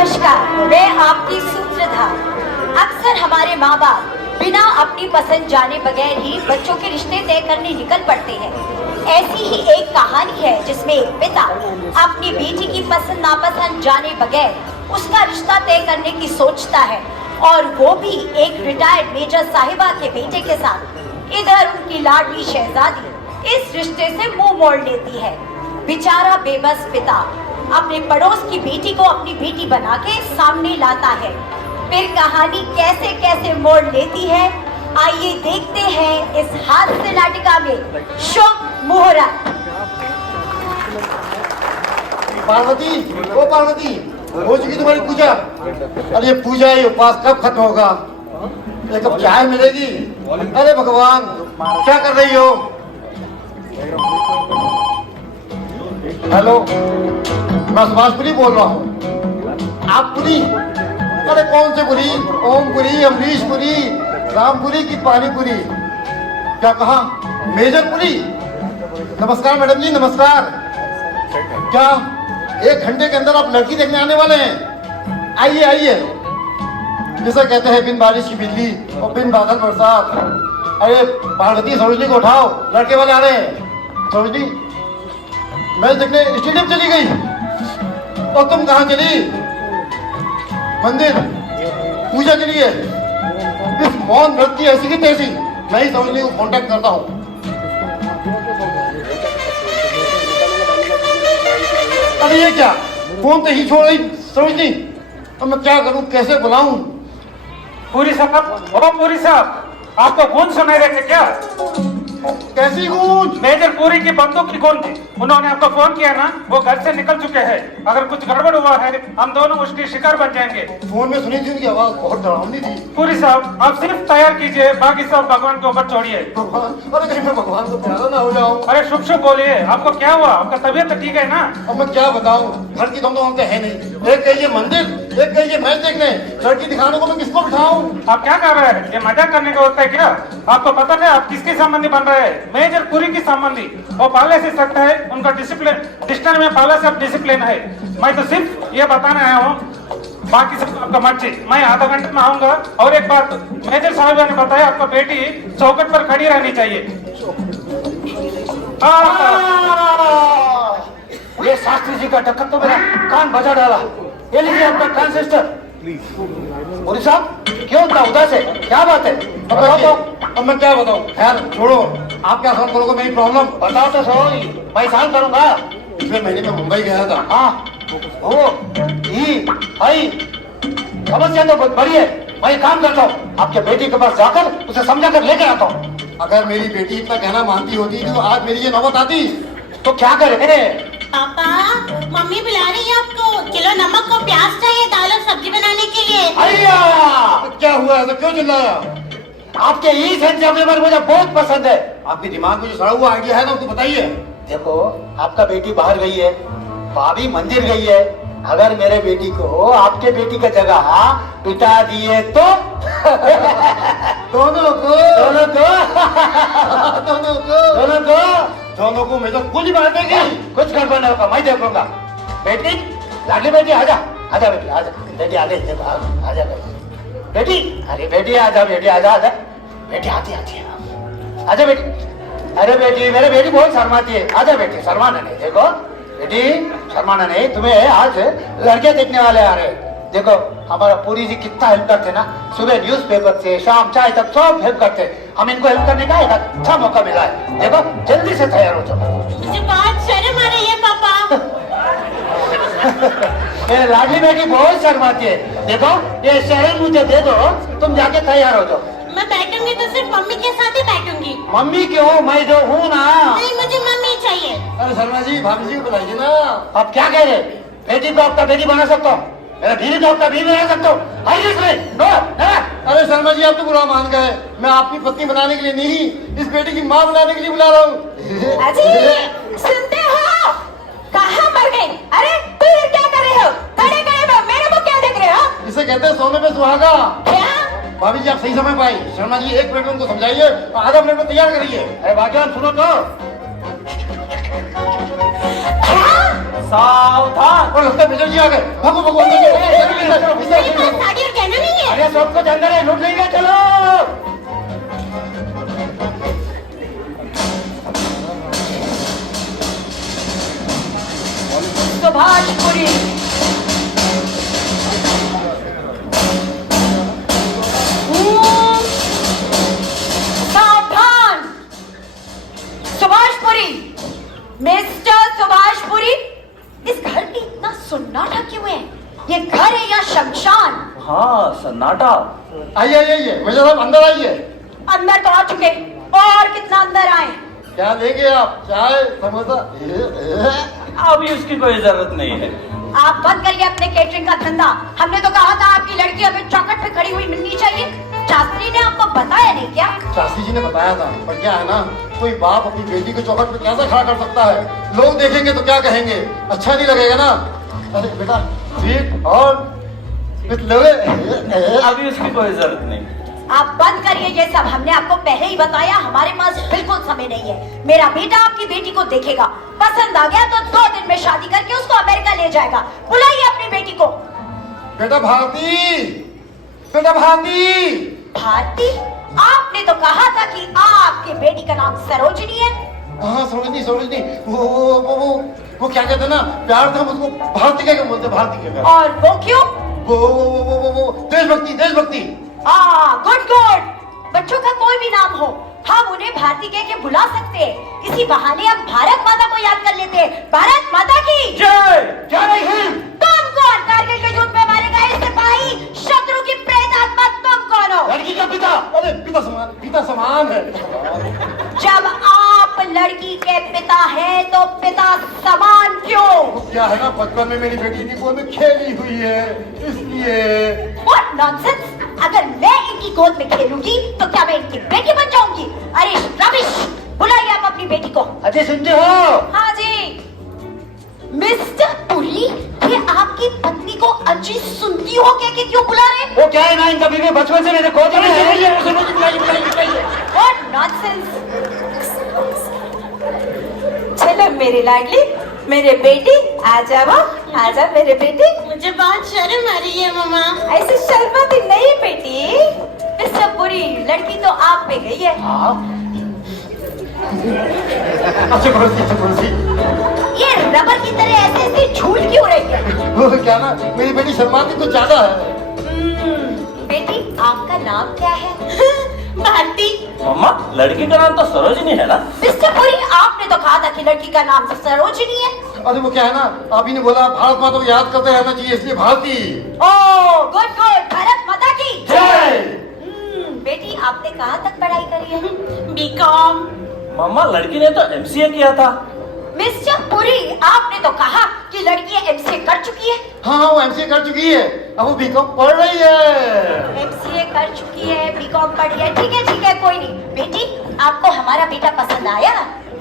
नमस्कार, मैं आपकी सूत्रधार। अक्सर हमारे माँ बाप बिना अपनी पसंद जाने बगैर ही बच्चों के रिश्ते तय करने निकल पड़ते हैं। ऐसी ही एक कहानी है जिसमें एक पिता अपनी बेटी की पसंद नापसंद जाने बगैर उसका रिश्ता तय करने की सोचता है, और वो भी एक रिटायर्ड मेजर साहिबा के बेटे के साथ। इधर उनकी लाडली शहजादी इस रिश्ते से मुंह मोड़ लेती है। बेचारा बेबस पिता अपने पड़ोस की बेटी को अपनी बेटी बना के सामने लाता है। फिर कहानी कैसे कैसे मोड़ लेती है, आइए देखते हैं इस हास्य नाटिका में शुभ मुहूर्त। पार्वती, ओ पार्वती, हो चुकी तुम्हारी पूजा। अरे ये पूजा ये उपवास कब खत्म होगा? एक कप चाय मिलेगी? अरे भगवान, क्या कर रही हो? हेलो, मैं सुभाषपुरी बोल रहा हूँ। आप पुरी? अरे कौन से पुरी? ओमपुरी, अमरीशपुरी, रामपुरी की पानीपुरी? क्या कहा? मेजरपुरी? नमस्कार मैडम जी, नमस्कार। क्या 1 घंटे के अंदर आप लड़की देखने आने वाले हैं? आइए आइए। जिसे कहते हैं बिन बारिश की बिजली और बिन बादल बरसात। अरे पार्वती, सरोजनी को उठाओ, लड़के वाले आ रहे हैं। सरोजनी मैच देखने स्टेडियम चली गई, और तुम कहाँ चली? मंदिर पूजा के लिए। इस मौन व्रत की ऐसी की तैसी। मैं ही सरोजनी को कांटेक्ट करता हूँ। अरे ये क्या, फोन तो ही छोड़ रही सरोजनी। अब मैं क्या करूं, कैसे बुलाऊं? पूरी साहब, ओ पूरी साहब, आपको गूंज सुनाई देते क्या? कैसी गूंज? मेजर पूरी की बंदूक की गूंज थी। उन्होंने आपको फोन किया ना, वो घर से निकल चुके हैं। अगर कुछ गड़बड़ हुआ है, हम दोनों उसकी शिकार बन जाएंगे। फोन में सुनी थी उनकी आवाज, बहुत डरावनी थी। पूरी साहब, आप सिर्फ तैयार कीजिए, बाकी सब भगवान के ऊपर छोड़िए। भगवान, अरे कहीं मैं भगवान को प्यारा ना हो जाऊं। अरे शुभ शुभ बोलिए, आपको क्या हुआ? आपका तबीयत तो ठीक है ना? अब मैं क्या बताऊं, घर की धूम तो है नहीं। एक कहिए मंदिर, एक कहिए मैच देखने, लड़की दिखाने को मैं किसको बिठाऊं? आप क्या कर रहे हैं? ये मजाक करने का होता है क्या? आपको पता है आप किसके संबंधी बन रहे हैं? मेजर पूरी की संबंधी। वो पहले से सख्त है, उनका डिसिप्लिन डिक्शनरी में पहले से डिसिप्लिन है। मैं तो सिर्फ ये बताने आया हूँ, बाकी सब आपका मर्जी। मैं आधा घंटे में आऊंगा। और एक बात, मेजर साहब ने बताया आपका बेटी चौकट पर खड़ी रहनी चाहिए। ये शास्त्री जी का टक्कर तो मेरा कान बजा डाला। ये लीजिए आपका ट्रांजिस्टर। मोदी साहब, क्यों इतना उदास है? क्या बात है? बताओ तो। अब मैं क्या बताऊं? खैर छोड़ो, आप क्या सॉल्व करोगे मेरी प्रॉब्लम? बताओ तो सही, मैं सॉल्व करूंगा। पिछले महीने में मुंबई गया था। हाँ, ओ, भाई, समस्या तो बहुत बड़ी है। मैं एक काम करता हूँ, आपके बेटी के पास जाकर उसे समझा कर लेकर आता हूँ। अगर मेरी बेटी इतना कहना मानती होती तो आज मेरी ये नौबत आती। तो क्या करे? पापा, मम्मी बुला रही है आपको। किलो नमक और प्याज चाहिए दाल और सब्जी बनाने के लिए। अय्या, क्या हुआ है? क्यों चिल्लाया? आपके ई सेंस ऑफ ह्यूमर मुझे बहुत पसंद है। आपके दिमाग में जो सड़ा हुआ आइडिया है ना, उसको बताइए। देखो, आपका बेटी बाहर गई है, भाभी मंदिर गई है। अगर मेरे बेटी को आपके बेटी का जगह पिटा दिए तो दोनों को दोनों को दोनों को दोनों को दोनों को मैं तो गोली मार देगी। कुछ गड़बड़ नहीं होगा, मैं देखूंगा। बेटी, लाडली बेटी, आजा आजा बेटी, आजा बेटी, आजा देखो, आजा बेटी। अरे बेटी आजा, बेटी आजा, आजा बेटी, आती आती आजा बेटी। अरे बेटी, मेरे बेटी बहुत शर्माती है। आजा बेटी, शर्माना नहीं। देखो बेटी, शर्माना नहीं। तुम्हें आज लड़के देखने वाले आ रहे। देखो, हमारा पूरी जी कितना हेल्प करते ना, सुबह न्यूज़पेपर से शाम चाय तक सब हेल्प करते। हम इनको हेल्प करने का एक अच्छा मौका मिला है। देखो, जल्दी से तैयार हो जाओ। मुझे बहुत शर्म आ रही है पापा। मेरे लाडली बेटी बहुत शर्माती है। देखो, ये शर्म मुझे दे दो, तुम जाके तैयार हो जाओ। मैं बैठूंगी तो सिर्फ मम्मी के साथ ही बैठूंगी। मम्मी क्यों? मैं जो हूँ ना। नहीं, मुझे मम्मी चाहिए। अरे शर्मा जी, भाभी जी को बुलाइए ना। आप क्या कह रहे? बेटी को आपका बेटी बना सकता हूँ, मेरा बीवी को आपका बीवी बना सकता हूँ। आइए इसमें, नो, अरे शर्मा जी, आप तो बुरा मान गए। मैं आपकी पत्नी बनाने के लिए नहीं, इस बेटी की माँ बनाने के लिए बुला रहा हूँ। अजी, सुनते हो? कहाँ मर गई? अरे तुम इधर क्या कर रहे हो? खड़े खड़े मेरे को क्या देख रहे हो? इसे कहते हैं सोने पे सुहागा। क्या? भाभी जी, आप सही समय पाई। शर्मा जी, 1 मिनट में उनको समझाइए और आधा मिनट में तैयार करिए। अरे भाग्यवान, सुनो तो। क्या? सावधान। और लगता है मेजर जी आ गए। भागो भागो अंदर जाओ। मेरे पास साड़ी और गहना नहीं है। अरे सब कुछ अंदर है, लूट लेंगे, चलो। सुभाषपुरी, सावधान। सुभाषपुरी, मिस्टर सुभाषपुरी, इस घर में इतना सन्नाटा क्यों है? ये घर है या शमशान? हाँ, सन्नाटा। आइए आइए आइए, मेजर साहब अंदर आइए। अंदर तो आ चुके, और कितना अंदर आए? क्या लेंगे आप? चाय, समोसा? अभी उसकी कोई जरूरत नहीं है। आप बंद करिए अपने केटरिंग का धंधा। हमने तो कहा था आपकी लड़की हमें चौखट पे खड़ी हुई मिलनी चाहिए। शास्त्री ने आपको बताया नहीं क्या? शास्त्री जी ने बताया था, पर क्या है ना, कोई बाप अपनी बेटी को चौखट पे कैसे खड़ा कर सकता है? लोग देखेंगे तो क्या कहेंगे? अच्छा नहीं लगेगा ना। अरे बेटा, स्वीट और कुछ लोगे? अभी उसकी कोई जरूरत नहीं। आप बंद करिए ये सब। हमने आपको पहले ही बताया, हमारे पास बिल्कुल समय नहीं है। मेरा बेटा आपकी बेटी को देखेगा, पसंद आ गया तो 2 दिन में शादी करके उसको अमेरिका ले जाएगा। बुलाइए अपनी बेटी को। बेटा भारती, बेटा भारती। भारती? आपने तो कहा था कि आपकी बेटी का नाम सरोजिनी है। हाँ सरोजिनी, सरोजिनी। वो क्या कहते हैं ना, प्यार था उसको भारती कह के बोलते, भारती कह के। और वो क्यों? वो देशभक्ति, देशभक्ति। Good good. बच्चों का कोई भी नाम हो, हम उन्हें भारती कह के बुला सकते हैं। इसी बहाने हम भारत माता को याद कर लेते हैं। भारत माता की जय। क्या नहीं है? तुम कौन? कारगिल के युद्ध में मारे गए सिपाही, शत्रु की प्रेत आत्मा, तुम कौन हो? लड़की का पिता। अरे पिता समान, पिता समान है। जब आप लड़की के पिता हैं तो पिता समान क्यों? वो क्या है ना, बचपन में मेरी बेटी इन्हीं गोद में खेली हुई है, इसलिए। What nonsense! अगर मैं इनकी गोद में खेलूंगी तो क्या मैं इनकी बेटी बन जाऊंगी? अरे रविश! बुलाइए आप अपनी बेटी को। अजय सुनते हो? हाँ जी। मिस्टर पुरी, ये आपकी पत्नी को अजी सुनती हो कह के क्यों बुला रहे? वो क्या है ना, इनका बीवी बचपन से मेरे गोद में है। What nonsense! चलो मेरी लाडली, मेरे बेटी, आ जाओ, आ जा मेरे बेटी। मुझे बहुत शर्म आ रही है मम्मा। ऐसे शर्माती नहीं बेटी। मिस्टर पुरी, लड़की तो आप पे गई है। अच्छे कुर्सी, अच्छे कुर्सी। ये रबर की तरह ऐसे ऐसे झूठ क्यों रही है? वो क्या ना, मेरी बेटी शर्माती कुछ ज्यादा है। बेटी, आपका नाम क्या है? भारती। मम्मा, लड़की का नाम तो सरोजिनी है ना? मिस्टर पुरी, आपने तो कहा था कि लड़की का नाम सरोजिनी है। अरे वो क्या है ना, आप ही ने बोला भारत माता को याद करते रहना चाहिए, इसलिए Bharti. Oh good good, Bharat Mata की जय। बेटी, आपने कहाँ तक पढ़ाई करी है? बीकॉम। मम्मा, लड़की ने तो एमसीए किया था। मिस्टर पुरी, आपने तो कहा कि लड़की एमसीए कर चुकी है। हाँ, वो एमसीए कर चुकी है, अब वो बीकॉम पढ़ रही है। एमसीए कर चुकी है, बीकॉम पढ़ रही है, ठीक है, कोई नहीं। बेटी, आपको हमारा बेटा पसंद आया?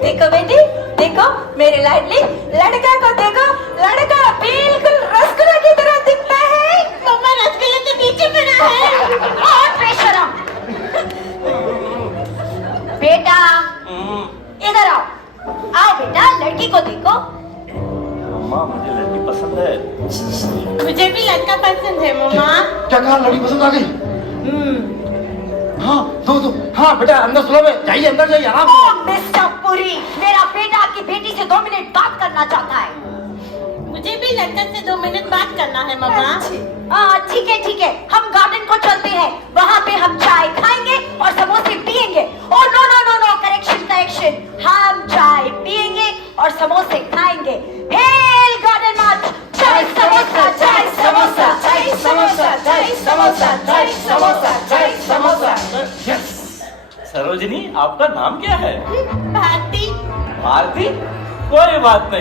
देखो बेटी, देखो मेरे लाडली, लड़का को देखो, लड़का बिल्कुल रसगुल्ला की तरह दिखता है। मम्मा, रसगुल्ला तो नीचे पड़ा है। और बेशरम। बेटा, इधर आओ। आओ बेटा, लड़की को देखो। मम्मा, मुझे लड़की पसंद है। मुझे भी लड़का पसंद है मम्मा। क्या कहा, लड़की पसंद आ गई? हाँ, दो। हाँ बेटा, अंदर सुलभ है, जाइए अंदर जाइए, आराम से। ओह मिस्टर पुरी, मेरा बेटा आपकी बेटी से 2 मिनट बात करना चाहता है। मुझे भी लड़का से 2 मिनट बात करना है मम्मा। ठीक है, हम गार्डन को चलते हैं। वहाँ पे हम चाय खाएंगे और समोसे पिएंगे। ओह नो, करेक्शन, हम चाय पिएंगे और समोसे खाएंगे। हेल गार्डन मार्च, चाय समोसा, चाय समोसा, चाय समोसा, चाय समोसा, चाय समोसा, चाय समोसा। सरोजिनी, आपका नाम क्या है? भारती। भारती? कोई बात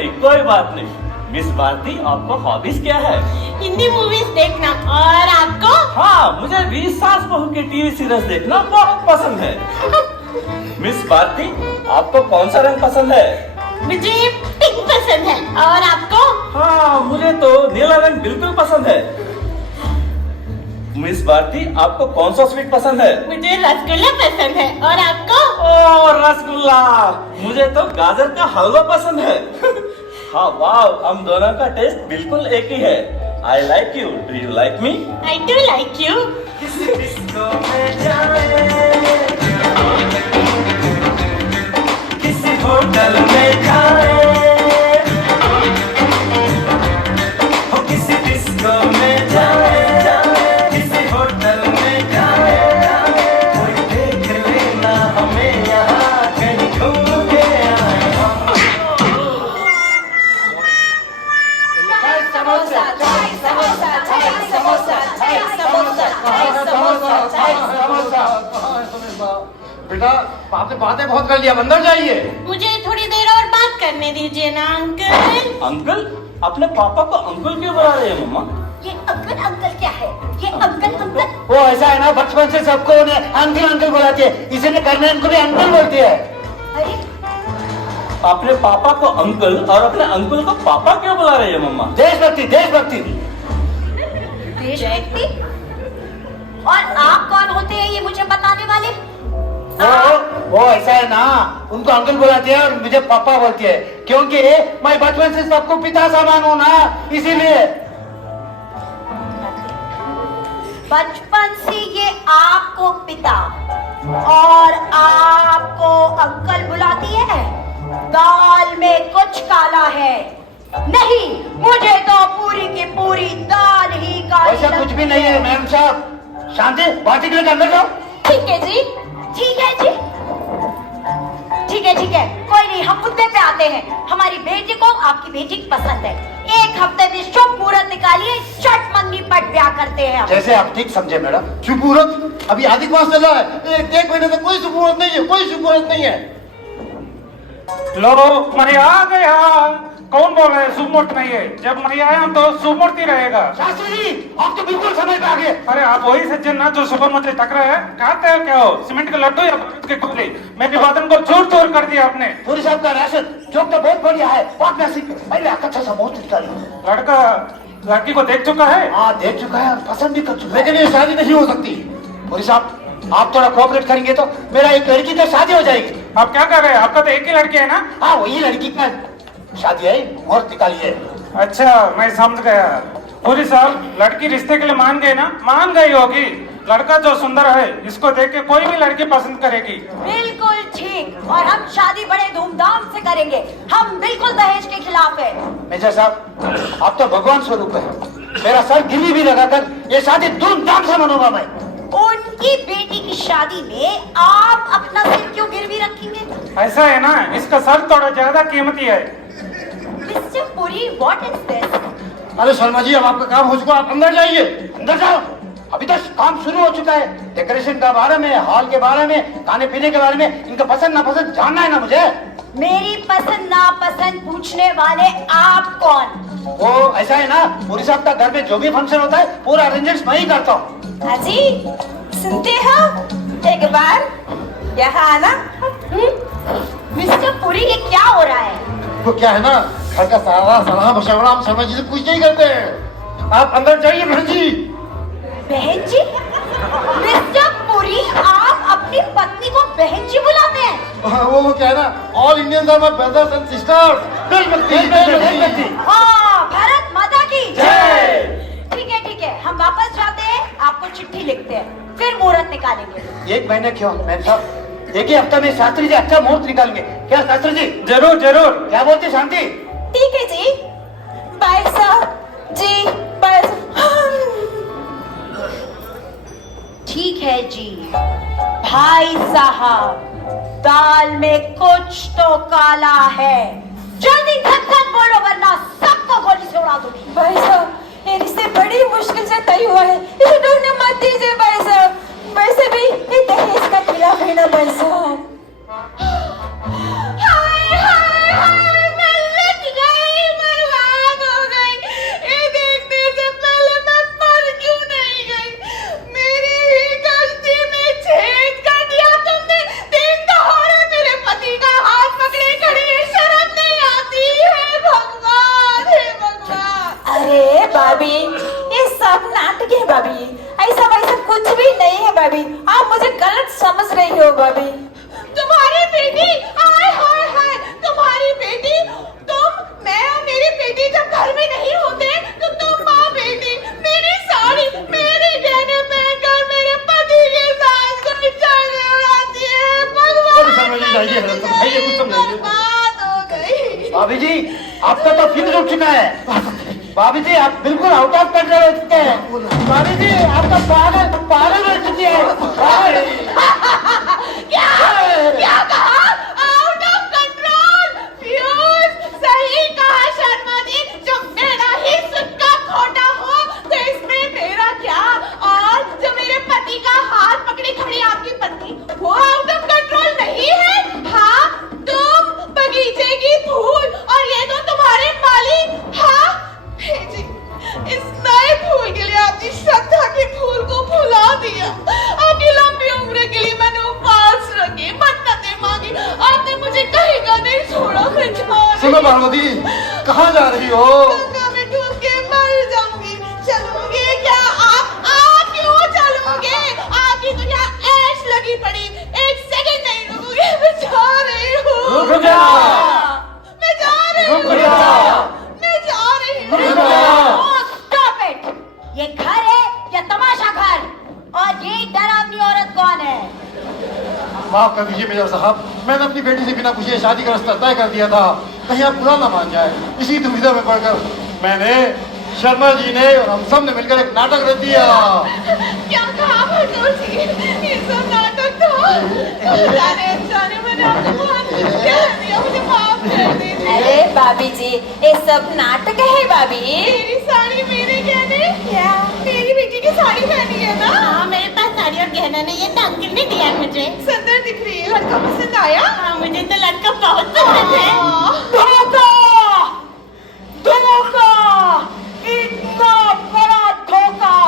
नहीं। मिस भारती, आपको हॉबीज क्या है? हिंदी मूवीज देखना। और आपको? हाँ, मुझे भी सास बहू के टीवी सीरियल्स देखना बहुत पसंद है। मिस भारती, आपको कौन सा रंग पसंद है? मुझे पिंक पसंद है। और आपको? हाँ, मुझे तो नीला रंग बिल्कुल पसंद है। मिस भारती, आपको कौन सा स्वीट पसंद है? मुझे रसगुल्ला पसंद है। और आपको? ओ रसगुल्ला, मुझे तो गाजर का हलवा पसंद है। हाँ वाह, हम दोनों का टेस्ट बिल्कुल एक ही है। I like you, do you like me? I do like you. किसी डिस्को में जाए, किसी होटल में जाए, हो किसी डिस्को में जाए, किसी होटल में जाए, कोई देख लेना हमें यहाँ कहीं घूम के आए हम। समोसा चाय, समोसा चाय, समोसा चाय, समोसा चाय, समोसा चाय। बेटा आपने बातें बहुत कर लिया, अब अंदर जाइए। मुझे थोड़ी देर और बात करने दीजिए ना अंकल। अंकल, अपने पापा को अंकल क्यों बुला रहे हैं मम्मा? ये अंकल अंकल क्या है? ये अंकल अंकल वो ऐसा है ना, बचपन से सबको उन्हें अंकल अंकल बुलाती है, इसीलिए करने इनको भी अंकल बोलती है। अरे अपने पापा को अंकल और अपने अंकल को पापा क्यों बुला रहे हैं मम्मा? देशभक्ति देशभक्ति। देशभक्ति? और आप कौन होते हैं ये मुझे बताने वाले? वो ऐसा है ना, उनको अंकल बुलाती है और मुझे पापा बोलती है, क्योंकि मैं बचपन से सबको पिता समान हूँ ना, इसीलिए। बचपन से ये आपको पिता और आपको अंकल बुलाती है। दाल में कुछ काला है। नहीं, मुझे तो पूरी की पूरी दाल ही काली ऐसा कुछ भी नहीं है मैम साहब। शांति, बाटी के लिए अंदर जाओ। ठीक है जी, ठीक है जी, ठीक है ठीक है, कोई नहीं, हम मुद्दे पे आते हैं। हमारी बेटी को आपकी बेटी पसंद है। एक हफ्ते में शुभ मुहूर्त निकालिए, चट मंगी पट ब्याह करते हैं हम। जैसे आप ठीक समझे मैडम। शुभ मुहूर्त? अभी अधिक मास चल रहा है, एक महीने से कोई शुभ मुहूर्त नहीं है, कोई शुभ मुहूर्त नहीं है। लो मैं आ गया। कौन बोल रहे हैं शुभ मुहूर्त नहीं है? जब मैं आया तो शुभ मुहूर्त ही रहेगा। शास्त्री जी, आप तो बिल्कुल समय पे आ गए। अरे आप वही सज्जन ना जो सुबह मुझे टकरा है, कहते हो क्या हो? सीमेंट के लड्डू या बारूद की गोली? मेरी वादन को चूर चूर कर दिया आपने। पूरी साहब का राशन जोक तो बहुत बढ़िया है, बहुत नासिक। पहले अच्छा सा मुहूर्त निकालिए। लड़का लड़की को देख चुका है? हाँ देख चुका है और पसंद भी कर चुका है। लेकिन ये शादी नहीं हो सकती। पूरी साहब, आप थोड़ा कोऑपरेट करेंगे तो मेरा एक लड़की तो शादी हो जाएगी। आप क्या कर रहे हैं? आपका तो एक ही लड़की है ना? हाँ वही लड़की का शादी है, मुहूर्त निकालिए। अच्छा मैं समझ गया। पूरी साहब, लड़की रिश्ते के लिए मान गई ना? मान गई होगी। लड़का जो सुंदर है, इसको देख के कोई भी लड़की पसंद करेगी। बिल्कुल ठीक, और हम शादी बड़े धूमधाम से करेंगे। हम बिल्कुल दहेज के खिलाफ है। मेजर साहब, आप तो भगवान स्वरूप है। मेरा सर गिरी भी लगाकर ये शादी धूमधाम से मनूंगा मैं। उनकी बेटी की शादी में आप अपना सिर क्यों गिरवी रखेंगे? ऐसा है ना, इसका सर थोड़ा ज्यादा कीमती है। Mister Puri, what is this? अरे शर्मा जी, अब आपका काम हो चुका, आप अंदर जाइए। अंदर जाओ, अभी तो काम शुरू हो चुका है। डेकोरेशन के बारे में, हॉल के बारे में, खाने पीने के बारे में, इनका पसंद नापसंद जानना है ना मुझे। मेरी पसंद नापसंद पूछने वाले आप कौन? वो ऐसा है ना, पूरी साहब का घर में जो भी फंक्शन होता है पूरा अरेंजमेंट मैं ही करता हूँ। हाजी, सुनते हो? एक बार यहाँ आना। मिस्टर पुरी, ये क्या हो रहा है? तो क्या है ना, घर का सारा सलाह मशवरा हम शर्मा जी से पूछ नहीं करते हैं। आप अंदर जाइए बहन जी। बहन जी? मिस्टर पुरी, आप अपनी पत्नी को बहन जी बुलाते हैं? वो क्या है ना, all Indians are my brothers and sisters. देशभक्ति। हाँ, भारत माता की जय। ठीक है, हम वापस जाते हैं, आपको चिट्ठी लिखते हैं, फिर मुहूर्त निकालेंगे। एक महीने क्यों मैम साहब, एक ही हफ्ता में शास्त्री जी अच्छा मुहूर्त निकालेंगे। क्या शास्त्री जी? जरूर जरूर। क्या बोलते शांति? ठीक है जी, बाय साहब जी, बाय। ठीक है जी भाई साहब, दाल में कुछ तो काला है। जल्दी धक बोलो, वरना सबको गोली से उड़ा दूंगी। भाई साहब, ये रिश्ते बड़ी मुश्किल से तय हुआ है, इसे टूटने मत दीजिए भाई साहब। वैसे भी ये दहेज का खिलाफ है ना भाई साहब। हाय हाय हाय, मैं लग गई, बर्बाद हो गई। ये देखने से पहले मैं मर क्यों नहीं गई? मेरी ही गलती में छेद कर दिया तुमने। दिन दहाड़े मेरे पति का हाथ पकड़े खड़ी है, शर्म नहीं आती है? भगवान, हे भगवान। अरे भाभी, ये सब नाटक है भाभी, ऐसा वैसा कुछ भी नहीं है भाभी। आप मुझे गलत समझ रही हो भाभी। तुम्हारी बेटी, हाय हाय हाय, तुम्हारी बेटी, तुम, मैं और भी नहीं होते तो तुम माँ बेटी मेरी साड़ी मेरे गहने पहनकर मेरे पति के साथ कोई चढ़ने उड़ाती है। भगवान समझ जाइए, समझाइए, कुछ समझाइए। बर्बाद हो गई। भाभी जी आपका तो फ्यूज उठ चुका है। भाभी जी आप बिल्कुल आउट ऑफ कंट्रोल हो चुके हैं। भाभी जी आपका पागल पागल हो चुकी है। क्या क्या कहा? Out of control fuse. सही कहा शर्मा जी। जो मेरा ही सुक्का खोटा हो तो इसमें मेरा क्या। और जो मेरे पति का हाथ पकड़ी खड़ी आपकी पत्नी वो आउट ऑफ कंट्रोल नहीं है। हाँ तुम बगीचे की फूल और ये तो तुम्हारे माली। हाँ जी इस नए फूल के लिए आपकी श्रद्धा के फूल को फुला दिया। आपकी लंबी उम्र के लिए मैंने उपवास रखे मन्नतें मांगी। आपने मुझे कहीं का नहीं छोड़ा। मैं जा रही सुनो पार्वती, कहाँ जा रही हो? गंगा में डूब के मर जाऊंगी। चलोगे क्या आप क्यों चलोगे? आपकी तो यहाँ ऐश लगी पड़ी। एक सेकंड नहीं रुकोगे। मैं जा रही हूँ। रुक जा। मैं जा रही हूँ। रुक जा। मैं जा रही हूँ। रुक जा। Stop it. ये घर है या तमाशा घर? और ये डरावनी औरत कौन है? माफ कर दीजिए मेजर साहब, मैंने अपनी बेटी से बिना पूछे शादी का रास्ता तय कर दिया था। कहीं आप बुरा ना मान जाए, इसी दुविधा में पड़कर मैंने शर्मा जी ने और हम सब ने मिलकर एक नाटक रच दिया। क्या कहा भटूर जी? ये सब नाटक था। जाने मैंने आपको बहुत कुछ कह दिया। मुझे माफ कर दीजिए। अरे भाभी जी ये सब नाटक है भाभी। मेरी साड़ी मेरे गहने। क्या मेरी बेटी की साड़ी पहनी है ना? हाँ मेरे पास साड़ी और गहना नहीं है तो अंकल ने दिया मुझे। सुंदर दिख रही है। लड़का पसंद आया? हाँ मुझे तो लड़का बहुत पसंद है। धोखा! धोखा! इतना बड़ा धोखा!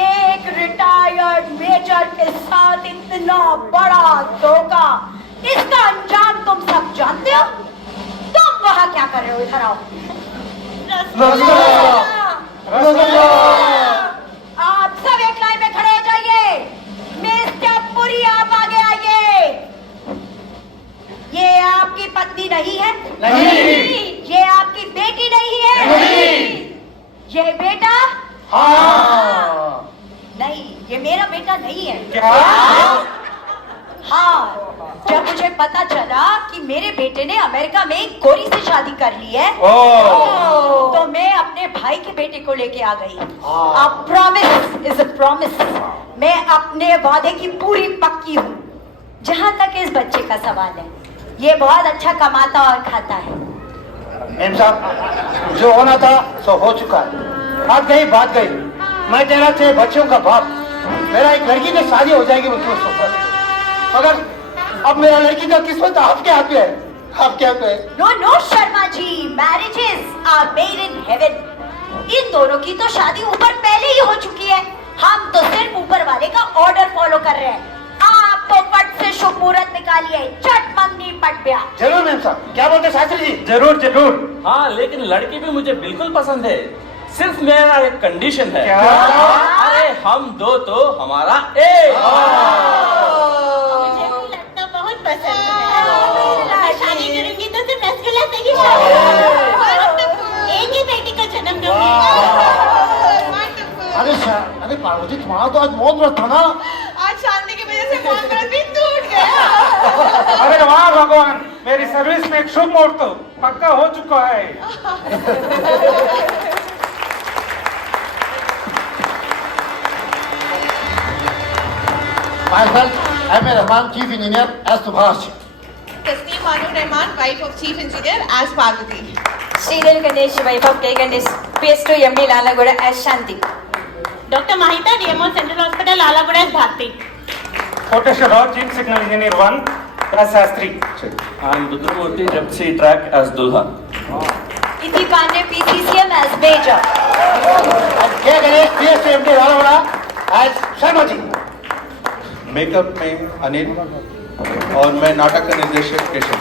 एक रिटायर्ड मेजर के साथ इतना बड़ा धोखा! इसका अंजाम तुम सब जानते हो? तुम वहाँ क्या कर रहे हो? इधर आओ। रसगुल्ला! आप सब एक लाइन में खड़े हो जाइए। मिस्टर पुरी आप आगे आइए। ये आपकी पत्नी नहीं है? नहीं। ये आपकी बेटी नहीं है? नहीं। ये बेटा? हाँ। नहीं, ये मेरा बेटा नहीं है। क्या? हाँ, जब मुझे पता चला कि मेरे बेटे ने अमेरिका में एक गोरी से शादी कर ली है, तो मैं अपने भाई के बेटे को लेके आ गई। A promise is a promise। मैं अपने वादे की पूरी पक्की हूँ। जहाँ तक इस बच्चे का सवाल है, ये बहुत अच्छा कमाता और खाता है। मेम साहब जो होना था सो हो चुका है। बात गई बात गई। मैं तेरा थे बच्चों का बाप। मेरा एक लड़की से शादी हो जाएगी मुझको सोच, मगर अब मेरा लड़की का किस्मत आपके हाथ में है। आपके हाथ में है। No no Sharma ji, marriages are made in heaven. इन दोनों की तो शादी ऊपर पहले ही हो चुकी है। हम तो सिर्फ ऊपर वाले का ऑर्डर फॉलो कर रहे हैं। आप तो फट से शुभ मुहूर्त निकालिए। चट मंगनी पट ब्याह। जरूर मेम साहब। क्या बोलते शास्त्री जी? जरूर जरूर। हाँ लेकिन लड़की भी मुझे बिल्कुल पसंद है। सिर्फ मेरा एक कंडीशन है। क्या? अरे हम दो तो हमारा एक। मुझे भी लड़का बहुत पसंद है। मैं शादी करूंगी तो सिर्फ रसगुल्ला से ही शादी। एक ही बेटी को जन्म दूंगी। अरे पार्वती, तुम्हारा तो आज मौत व्रत था ना? आज शादी की वजह से मौत व्रत भी टूट गया। अरे वाह भगवान, मेरी सर्विस में एक शुभ मुहूर्त पक्का हो चुका है। Myself, I'm a Rahman, Chief Engineer as Subhash. Tasneem Manu Rahman, wife of Chief Engineer as Parvati. Sridhar Ganesh, wife of K. Ganesh, PS2 MD Lalagoda as Shanti. Dr. Mahita, DMO Central Hospital, Lalagoda as Bharti. Kotesh Rao, Chief Signal Engineer 1 as Shastri. I'm Rudramurthy, Deputy Track as Dulha. इति Pandey PCCM as Major। क्या करें? PSMD वाला as Sharma ji. Makeup में अनिल और मैं नाटक का निर्देशक Keshav.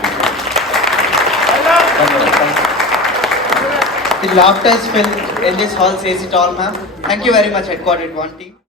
The laughter is filled in this hall says it all, ma'am. Thank you very much, Headquarter 1 team.